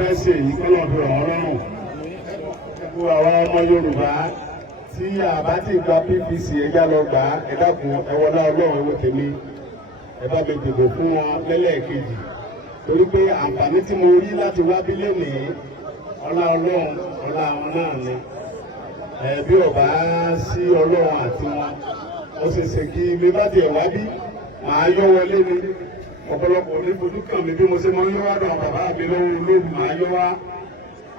fẹ́ ṣe yìí kọ́ lọ́ọ́ fi ràn wọ́n lọ́rùn. Gbogbo àwọn ọmọ Yorùbá tí àbá ti gba PVC ẹja lọ gbà ẹ dákun ẹ wọlá Ọlọ́run owó tèmi ẹ bá mi dìbò fún wọn lẹ́lẹ́ẹ̀kejì torí pé àǹfààní tí mo rí láti wá bí lónìí ọlá Ọlọ́run ọlá àwọn náà ni bí ọba sí Ọlọ́run àti wọn ó ṣe ṣe kí mi bá tiẹ̀ wá bí màá yọ wọlé ni ọ̀pọ̀lọpọ̀ ní fojú kàn mí bí mo ṣe mọ yọ wá dùn bàbá mi lọ́wọ́ lóru màá yọ wá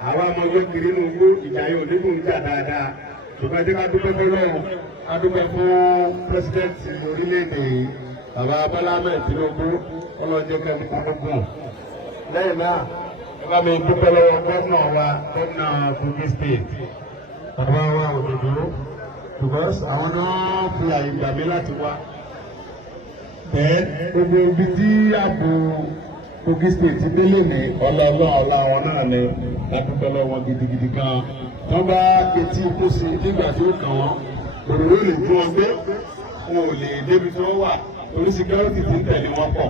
àwa ọmọ ọjọ́ kiri ní ogbó ìjà yóò nígbò ń jà dáadáa ṣùgbọ́n ẹjẹ́ ká dúpẹ́ fún Ọlọ́run ká dúpẹ́ fún pírẹsidẹ́ǹtì orílẹ̀-èdè yìí bàbá Bọ́lá Ahmed Tinubu ọlọ́jọ́ kẹ́mi gbogbo. lẹ́yìn náà ẹ bá mi dúpẹ́ lọ́wọ́ gómìnà wa gómìnà Kogi State bàbá wa Òdòdó because àwọn náà fi àyè gbà mí láti wá. bẹ́ẹ̀ gbogbo ibi tí ààbò Kogi State délé ní ọlọ́ọ̀lọ́ ọ̀la wọn náà ni lápúpẹ́ lọ́wọ́ gidigidi gan. wọ́n bá etí ikú sí nígbà tí ó kàn wọ́n òróró lè fún wọn gbé wọn ò lè débi tí wọ́n wà torí síkẹ́rọ́tì tí ń tẹ̀lé wọn pọ̀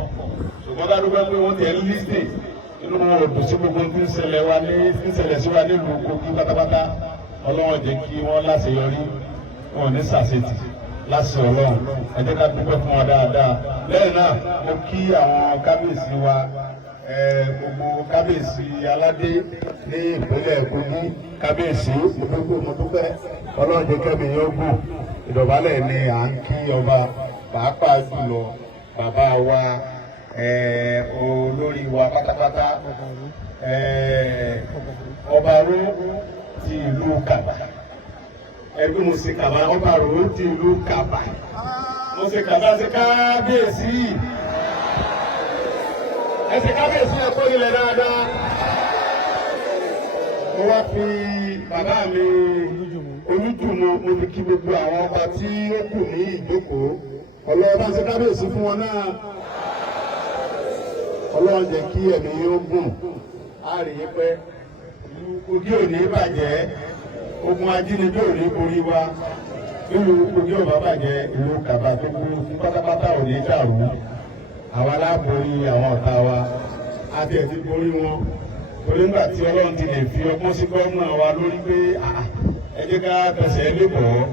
ṣùgbọ́n dádúgbò pé wọ́n ti ẹ̀ ń lísè inú wọn ò dùn sí gbogbo tí ń ṣẹlẹ̀ sí wa nílùú Kogi pátápátá ọlọ́wọ́n jẹ́ kí wọ́n láṣeyọrí wọn ò ní ṣàṣetì láṣẹ Ọlọ́run ẹ jẹ́ ká dúpẹ́ fún wọn dáadáa. lẹ́yìn náà mo kí àwọn kábíyèsí wa gbogbo kábíyèsí aládé ní ìpínlẹ̀ Kogi kábíyèsí mo dúpẹ́ Ọlọ́run jẹ́ kẹ́mi yóò gùn ìdọ̀bálẹ̀ ni à ń kí ọba pàápàá jùlọ bàbá wa olórí wa pátápátá ọba ró ti ìlú Kàbà ẹgbẹ́ mo ṣe Kàbà ọba ró ti ìlú Kàbà mo ṣe Kàbà ṣe kábíyèsí ẹsẹ̀ kábíyèsí ẹ̀kọ́ ilẹ̀ dáadáa. mo wá fi bàbá mi Olújùmọ̀ mo fi kí gbogbo àwọn ọba tí ó kù ní ìjókòó Ọlọ́run bá ṣe kábíyèsí fún wọn náà Ọlọ́run jẹ́ kí ẹ̀mí yóò gùn á rí i pé ìlú Kogi ò ní bàjẹ́ ogun ajínigbé ò ní borí wa ìlú Kogi ò bá bàjẹ́ ìlú Kàbà tó kú pátápátá ò ní dàrú àwa láborí àwọn ọ̀tá wa àti ẹ̀ ti borí wọn torí nígbà tí Ọlọ́run ti lè fi ọgbọ́n sí gómìnà wa lórí pé ẹ jẹ́ ká tẹ̀sẹ̀ lẹ́kọ̀ọ́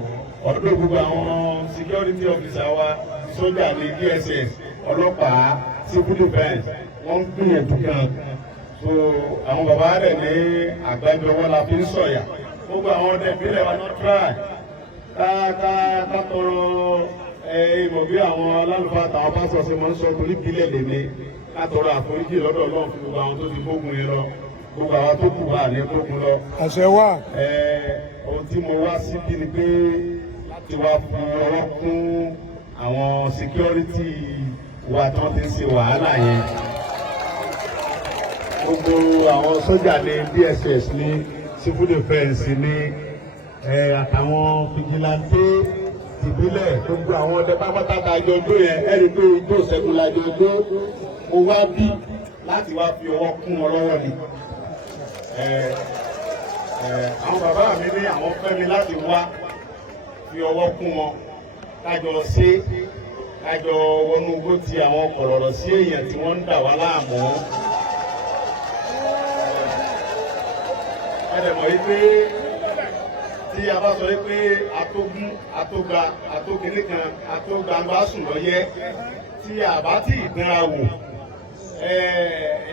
ọdún gbogbo àwọn security officer wa sójà ní DSS ọlọ́pàá civil defence wọ́n ń gbìyànjú kan so àwọn bàbá rẹ̀ ní àgbájọ wọn la fi ń sọ̀yà gbogbo àwọn ọdẹ ìbílẹ̀ wa náà try ká tọrọ ìmọ̀ bí àwọn alálùfáà àtàwọn pásọ̀ ṣe máa ń sọ torí ìbílẹ̀ lèmi ká tọrọ àforíjì lọ́dọ̀ Ọlọ́run fún gbogbo àwọn tó ti gbógun yẹn lọ gbogbo àwọn tó kù wà ní gbógun lọ. àṣẹ wà. ohun tí mo wá síbi ni pé láti wá fi ọwọ́ kún àwọn security wa tí wọ́n ti ń ṣe wàhálà yẹn. gbogbo àwọn sójà ní DSS ní civil defence ní àtàwọn fìjìláńtì ìbílẹ̀ gbogbo àwọn ọdẹ pápátá àjọ ọjọ́ yẹn ẹ̀rí pé ijó ṣẹ́gun lájọ ọjọ́ mo wá bí láti wá fi ọwọ́ kún wọn lọ́wọ́ ni. àwọn bàbá mi ní àwọn fẹ́ mi láti wá fi ọwọ́ kún wọn kájọ ṣe kájọ wọnú igbó ti àwọn kọ̀rọ̀rọ̀ sí èèyàn tí wọ́n ń dà wá láàmú. ẹ̀dẹ̀mọ̀ yìí pé tí a bá sọ pé atógún atóga atókèlé kan atógbangba sùn lọ́yẹ́ tí a bá tí ì dánra wò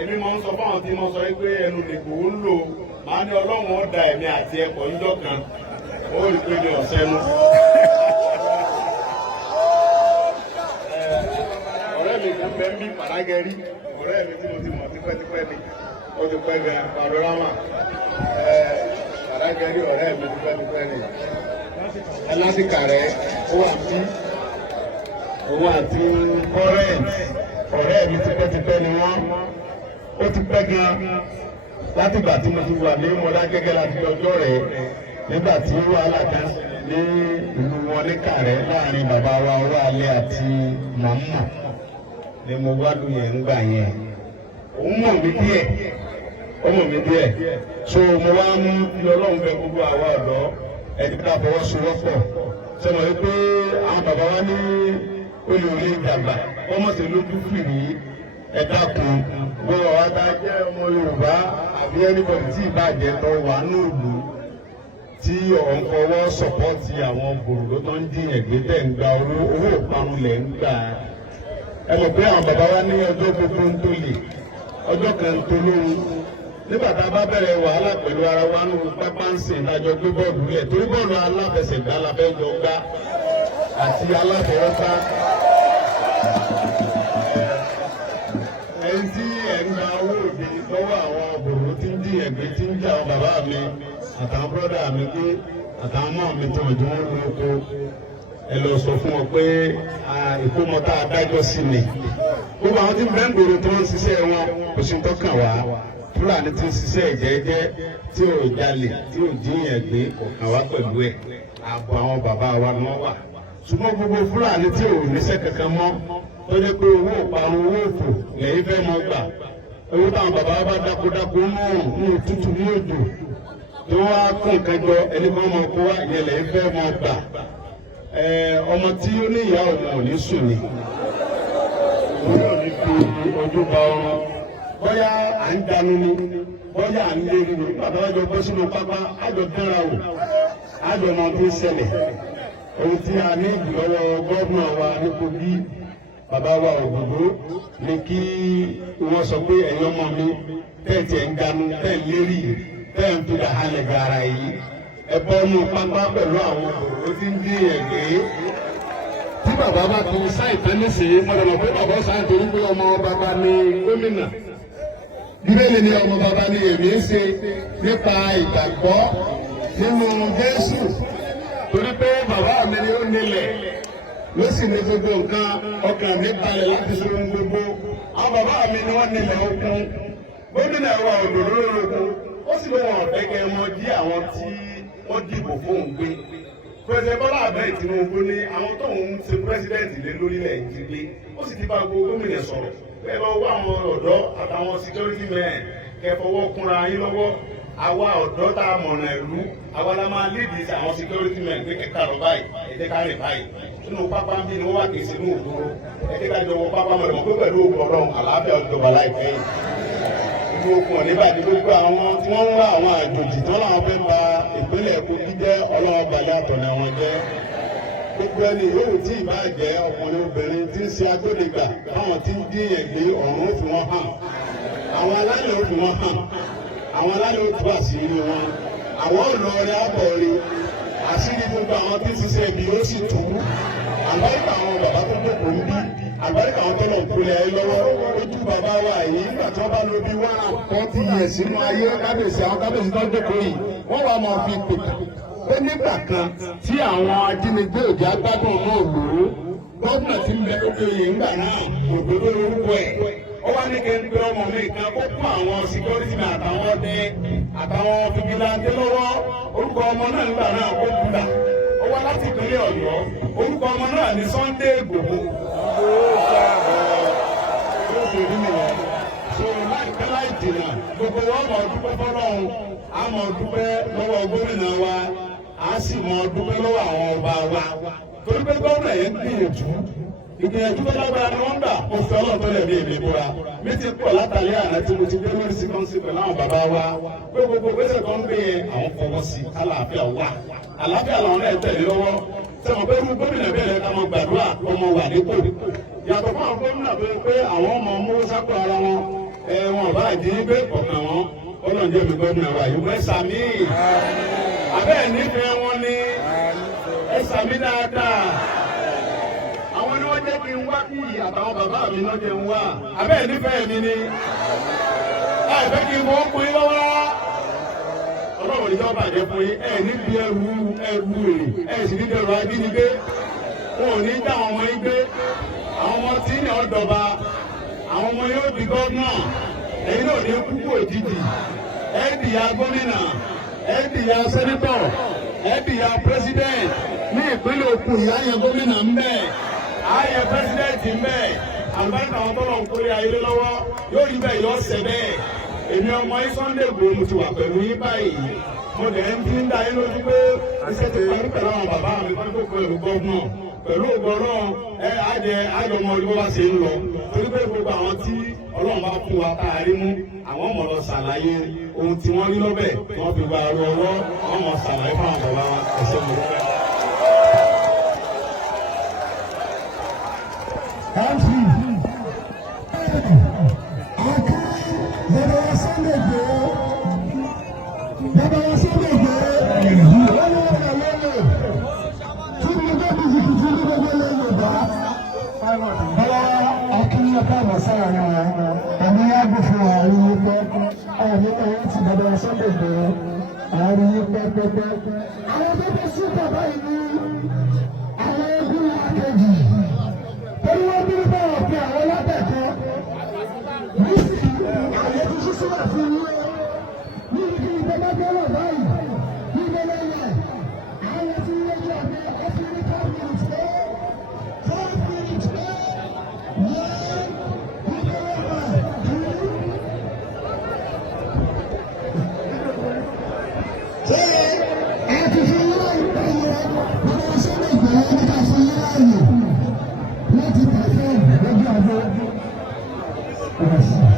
èmi máa ń sọ fáwọn tí mo sọ pé ẹnu nìgbò ń lò máa ní Ọlọ́run ó da ẹ̀mí àti ẹ̀kọ́ níjọ́ kan ó rí pé ní ọ̀sẹ̀ nu. ọ̀rẹ́ mi kan bẹ́ẹ̀ ń bí Pàdágẹ́rí ọ̀rẹ́ mi tí mo ti mọ̀ tipẹ́tipẹ́ ni ó ti pẹ́ gan Panorama Pàdágẹ́rí ọ̀rẹ́ mi tipẹ́tipẹ́ ni ẹlásìkà rẹ̀ ó wà bí òun àti current ọ̀rẹ́ mi tipẹ́tipẹ́ ni wọ́n ó ti pẹ́ gan látìgbà tí mo ti wà ní Mọdákẹ́kẹ́ láti ọjọ́ rẹ̀ nígbà tí wàhálà kan ní ìlú wọn ní Kàrẹ́ láàrin bàbá wa Ọwọ́alẹ́ àti màmá ni mo wádùn yẹn ń gbà yẹn òun mọ̀ mí díẹ̀ ó mọ̀ mí díẹ̀ so mo wá mú bí Ọlọ́run fẹ́ gbogbo àwa ọ̀dọ́ ẹni ká fọwọ́sowọ́pọ̀ ṣe mọ̀ wípé àwọn bàbá wa ní olè ìjàmbá wọ́n mọ̀ sí lójú fìrí ẹ̀dá kan gbọ́ ọ̀tá jẹ́ ọmọ Yorùbá àbí ẹnìbọ̀dì tí ìbàjẹ́ tó wà ní ìlú tí ọ̀nkọ̀wọ́ sọ̀pọ́tì àwọn gbòòrò tó ń dín ẹ̀gbẹ́ tẹ̀ ń gba owó ìparun lẹ̀ ń gbà. ẹ mọ̀ pé àwọn bàbá wa ní ọjọ́ gbogbo ń tó lè ọjọ́ kan ń tó lóhun. nígbà tá a bá bẹ̀rẹ̀ wàhálà pẹ̀lú ara wa nù pápá ń sìn lájọ gbé bọ́ọ̀lù rẹ̀ torí bọ́ọ̀lù aláfẹsẹ̀gbá la fẹ́ jọ gbá àti aláfẹ̀rọ́ta. ẹni tí ẹ̀ ń gba owó òde lọ́wọ́ àwọn gbòòrò tí ń dín ẹ̀gbẹ́ tí ń jà àwọn bàbá mi àtàwọn bọ́dà mi pé àtàwọn mọ́ mi tó ọjọ́ wọn ló kó ẹ lọ sọ fún wọn pé ìkómọta adájọ́ sí ni gbogbo àwọn tí ń bẹ́ẹ̀ gbòòrò tó ń ṣiṣẹ́ wọn kò sí tọ́kàn wá Fúlàní tí ń ṣiṣẹ́ ìjẹ́jẹ́ tí ò jalè tí ò jíyàn gbé ọ̀kan wá pẹ̀lú ẹ̀ ààbò àwọn bàbá wa ni wọ́n wà ṣùgbọ́n gbogbo Fúlàní tí ò níṣẹ́ kankan mọ́ tó jẹ́ pé owó ìparun owó òfò lẹ́yìn fẹ́ mọ́ gbà owó táwọn bàbá wa bá dákúdákú ní òtútù ní òjò tí wọ́n á kún nǹkan jọ ẹni kan máa kó wá ìyẹn lẹ́yìn fẹ́ máa gbà ọmọ tí ó ní ìyá ọmọ ò ní sùn ni òun ò ní fi ojú ba ọrùn bóyá à ń dànù ni bóyá à ń lérí ni bàbá wa jọ bọ́ sínú pápá àjọ dára wò àjọ máa tó ṣẹlẹ̀ ohun tí a ní ìlọ́wọ́ gọ́ọ̀nà wa ní Kogi bàbá wa Ògòdó ni kí wọ́n sọ pé ẹ̀yin ọmọ mi tẹ́ẹ̀tì ẹ̀ ń dànù tẹ́ẹ̀ lérí bẹ́ẹ̀ ń tóbi àhálẹ̀ gara yìí ẹ bọ́ nù pápá pẹ̀lú àwọn òkòrò tí ń dín ẹ̀gbẹ́. tí bàbá bá tún sáì tán nísìnyí mo dàgbà pé bàbá sáì torí pé ọmọ bàbá ni gómìnà. bíbélì ni ọmọ bàbá ni èmi ń ṣe nípa ìgbàgbọ́ nínú Jésù torí pé bàbá mi ni ó nílẹ̀ ló sì ní gbogbo nǹkan ọkàn mi balẹ̀ láti ṣe ohun gbogbo. àwọn bàbá mi ni wọ́n nílẹ̀ okun gómìnà wa òdòdó lórí okun ó sì lóun ọ̀fẹ́ kẹ́ ẹ mọ dí àwọn tí wọ́n dìbò fóun gbé. President Bọ́lá Ahmed Tinubu ní àwọn tóun ṣe pírẹsidẹ́ǹtì lé lórílẹ̀ yìí gbé ó sì ti bá gbogbo gómìnà sọ̀rọ̀ bẹ́ẹ̀ bá wá àwọn ọ̀dọ́ àtàwọn security men kẹ́ fọwọ́ kúnra yín lọ́wọ́ àwa ọ̀dọ́ tá a mọ̀nà ìlú àwa la máa lédìí sí àwọn security men pé kẹ́kẹ́ àrọ̀ báyìí ẹ̀jẹ̀ ká rìn báyìí nínú pápá ń bí ni wọ́n wà kì í sí inú òdòdó ẹ̀jẹ̀ ká jọ wọ pápá mọ̀ pé pẹ̀lú ọlọ́run àlàáfíà ọjọba láìpẹ́ yìí okùn nígbàdí gbogbo àwọn tí wọ́n ń wá àwọn àjòjì tí wọ́n làwọn fẹ́ ba ìpínlẹ̀ Kogi jẹ́ ọlọ́wọ́ balẹ̀ àtọ̀nà wọn jẹ́ gbogbo ẹni yòówù tí ìbá jẹ́ ọkùnrin obìnrin tí ń ṣe agbódegbà báwọn tí ń dín ẹ̀gbẹ́ ọ̀run ó fi wọ́n hàn àwọn alálẹ̀ ó fi wọ́n hàn àwọn alálẹ̀ ó tú àṣírí wọn àwọn olórí àbọ̀rí àṣírí gbogbo àwọn tí ń ṣiṣẹ́ ibi ó sì tú àlùbáríkà àwọn bàbá tó dòkó ń bí àlùbáríkà àwọn tọ́lọ̀ kúlẹ̀ ẹ lọ́wọ́ ojú bàbá wa yìí nígbà tí wọ́n bá lo bí 140 years sínú ayé kábíyèsí àwọn kábíyèsí tó dòkó yìí wọ́n wá máa fi pèkà pé nígbà kan tí àwọn ajínigbé òjò agbádùn náà lò ó gómìnà tí ń bẹ lókè yìí ńgbà náà òdòdó lórúkọ ẹ̀ ó wá ní kẹ́ńpẹ́ ọmọ mi kan kó kún àwọn security men àtàwọn ọdẹ àtàwọn fìgìláńtẹ́ lọ́wọ́ orúkọ ọmọ náà nígbà náà kó kúdà ó wá láti ìpínlẹ̀ Ọ̀yọ́ orúkọ ọmọ náà ní Sunday Igboho. láìpẹ́ láì dènà gbogbo wọn mọ̀ dúpẹ́ fọlọ́run a mọ̀ dúpẹ́ lọ́wọ́ gómìnà wa a sì mọ̀ dúpẹ́ lọ́wọ́ àwọn ọba wa torí pé gómìnà yẹn gbìyànjú ìgbìyànjú tó lágbára ni wọ́n gbà mo fẹ́ ọlọ́run tó lẹ̀ bí èmi búra mi ti pọ̀ látàlẹ́ àná tí mo ti gbé lórí sí kọ́ńsì pẹ̀lú àwọn bàbá wa pé gbogbo gbèsè kan gbé yẹn àwọn fọwọ́ sí àlàáfíà wà àlàáfíà làwọn náà tẹ̀lé lọ́wọ́ sẹ́wọ̀n pé gómìnà bẹ́ẹ̀ ká mọ gbàdúrà ọmọ wà nípò yàtọ̀ fún àwọn gómìnà tó ń pé àwọn ọmọ mú sápò ara wọn wọn bá dín gbé kọ̀ọ̀kan wọn ọlọ́njẹ́ mi gómìnà wa yìí wọ́n sàmì abẹ́ẹ̀ nífẹ̀ẹ́ wọn ní ẹ sàmì dáadáa àwọn ni wọ́n jẹ́ kí n wá kí àtàwọn bàbá mi náà jẹ́ n wá abẹ́ẹ̀ nífẹ̀ẹ́ mi ni ẹ fẹ́ kí n fọwọ́ pín in lọ́wọ́ ọlọ́run ìjọba bàjẹ́ fún yín ẹ níbi ẹrù èrè ẹ sì ní dẹrù ajínigbé wọn ò ní dá àwọn ọmọ yín gbé àwọn ọmọ tí ní ọ̀dọ̀ba àwọn ọmọ yóò di gómìnà ẹ̀yin náà ní kúkú òjijì ẹ dìyà gómìnà ẹ dìyà sẹ́nítọ̀ ẹ dìyà pírẹsidẹ́ǹtì ní ìpínlẹ̀ Ògùn ìyá yẹn gómìnà ń bẹ ààyè pírẹsidẹ́ǹtì ń bẹ àlùbáríkà àwọn tọ́lọ̀ ń kórè ayé lọ́wọ́ yóò rí bẹ́ẹ̀ yọ ọ̀sẹ̀ bẹ́ẹ̀ èmi ọmọ yín Sunday Igboho mo ti wà pẹ̀lú yín báyìí mo dẹ̀ ń fi ń da yín lójú pé iṣẹ́ ti parí pẹ̀lú àwọn bàbá mi fún gbogbo ẹ̀rù gọ́ọ̀nà pẹ̀lú ògbọ́n náà àjọmọ orí bó bá ṣe ń lọ torí pé gbogbo àwọn tí Ọlọ́run bá fún wa tá a rí mú àwọn ọmọ lọ ṣàlàyé ohun tí wọ́n rí lọ́bẹ̀ tí wọ́n fi gba ọrọ̀ ọwọ́ wọ́n mọ̀ ṣàlàyé fún àwọn bàbá wa ẹ̀ṣẹ̀ mọ̀ lọ́bẹ̀. Yes.